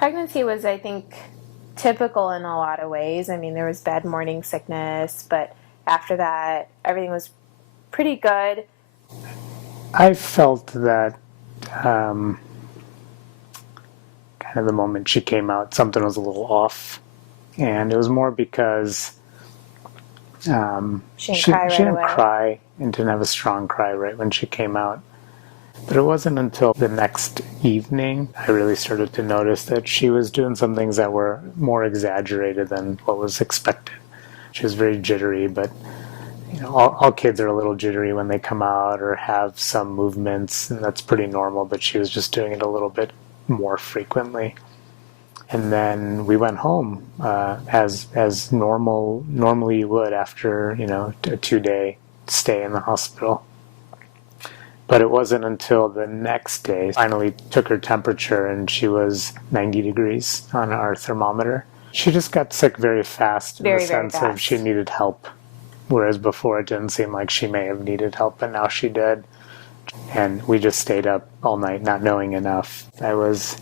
Pregnancy was, I think, typical in a lot of ways. I mean, there was bad morning sickness, but after that, everything was pretty good. I felt that kind of the moment she came out, something was a little off. And it was more because She didn't cry and didn't have a strong cry right when she came out. But it wasn't until the next evening I really started to notice that she was doing some things that were more exaggerated than what was expected. She was very jittery, but you know, all kids are a little jittery when they come out or have some movements, and that's pretty normal, but she was just doing it a little bit more frequently. And then we went home as normally you would after, you know, a 2-day stay in the hospital. But it wasn't until the next day, finally took her temperature, and she was 90 degrees on our thermometer. She just got sick very fast in the sense of she needed help. Whereas before it didn't seem like she may have needed help, but now she did. And we just stayed up all night not knowing enough. I was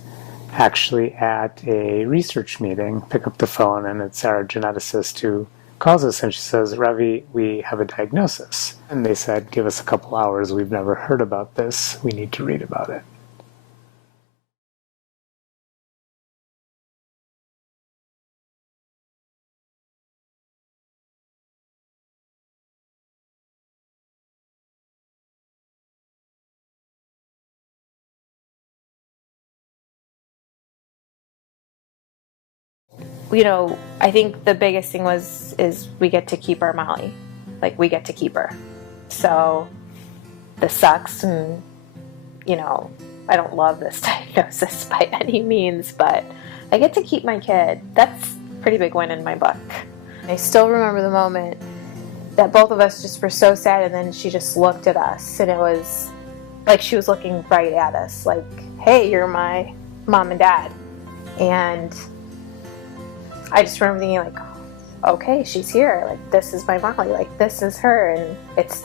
actually at a research meeting, pick up the phone, and it's our geneticist who calls us, and she says, Ravi, we have a diagnosis. And they said, give us a couple hours. We've never heard about this. We need to read about it. You know, I think the biggest thing is we get to keep our Molly. Like, we get to keep her. So this sucks, and, you know, I don't love this diagnosis by any means, but I get to keep my kid. That's a pretty big win in my book. I still remember the moment that both of us just were so sad, and then she just looked at us, and it was like she was looking right at us, like, hey, you're my mom and dad. And I just remember thinking, like, okay, she's here. Like, this is my Molly. Like, this is her. And it's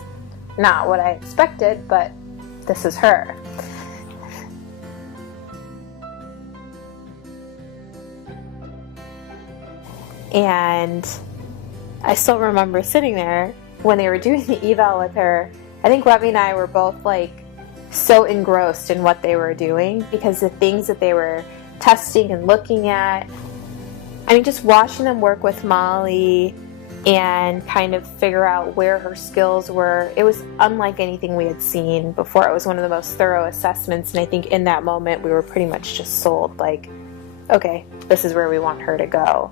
not what I expected, but this is her. And I still remember sitting there when they were doing the eval with her. I think Ravi and I were both, like, so engrossed in what they were doing, because the things that they were testing and looking at, I mean, just watching them work with Molly and kind of figure out where her skills were, it was unlike anything we had seen before. It was one of the most thorough assessments, and I think in that moment we were pretty much just sold, like, okay, this is where we want her to go.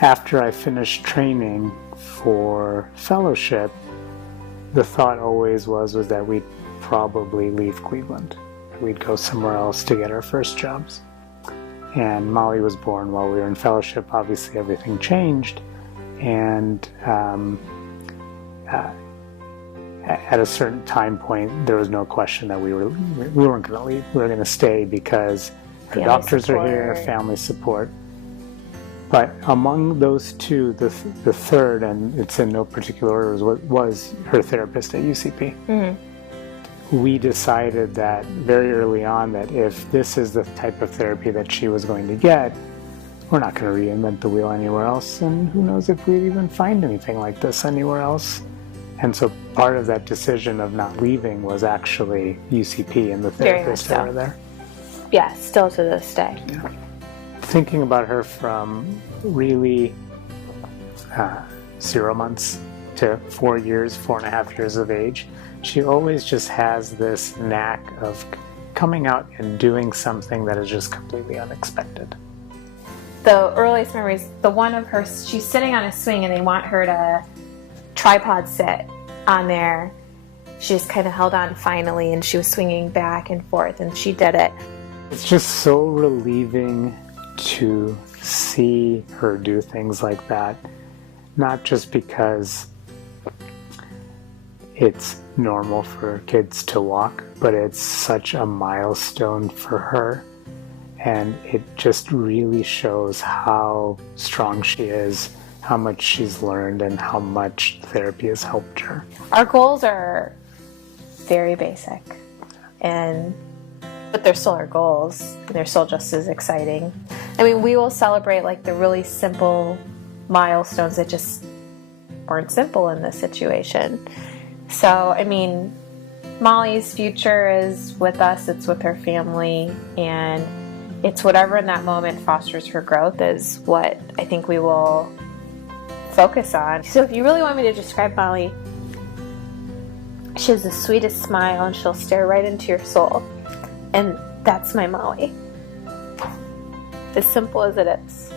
After I finished training for fellowship, the thought always was that we'd probably leave Cleveland. We'd go somewhere else to get our first jobs. And Molly was born while we were in fellowship. Obviously, everything changed. And at a certain time point, there was no question that we weren't going to leave. We were going to stay because our doctors are here, family support. But among those two, the third, and it's in no particular order, was her therapist at UCP. Mm-hmm. We decided that very early on that if this is the type of therapy that she was going to get, we're not going to reinvent the wheel anywhere else, and who knows if we'd even find anything like this anywhere else. And so part of that decision of not leaving was actually UCP and the therapists that were there. Yeah, still to this day. Yeah. Thinking about her from really 0 months to 4 years, 4.5 years of age, she always just has this knack of coming out and doing something that is just completely unexpected. The earliest memories, the one of her, she's sitting on a swing and they want her to tripod sit on there. She just kind of held on finally, and she was swinging back and forth, and she did it. It's just so relieving to see her do things like that, not just because it's normal for kids to walk, but it's such a milestone for her, and it just really shows how strong she is, how much she's learned, and how much therapy has helped her. Our goals are very basic, but they're still our goals, and they're still just as exciting. I mean, we will celebrate like the really simple milestones that just weren't simple in this situation. So, I mean, Molly's future is with us, it's with her family, and it's whatever in that moment fosters her growth is what I think we will focus on. So if you really want me to describe Molly, she has the sweetest smile and she'll stare right into your soul. And that's my Molly. As simple as it is.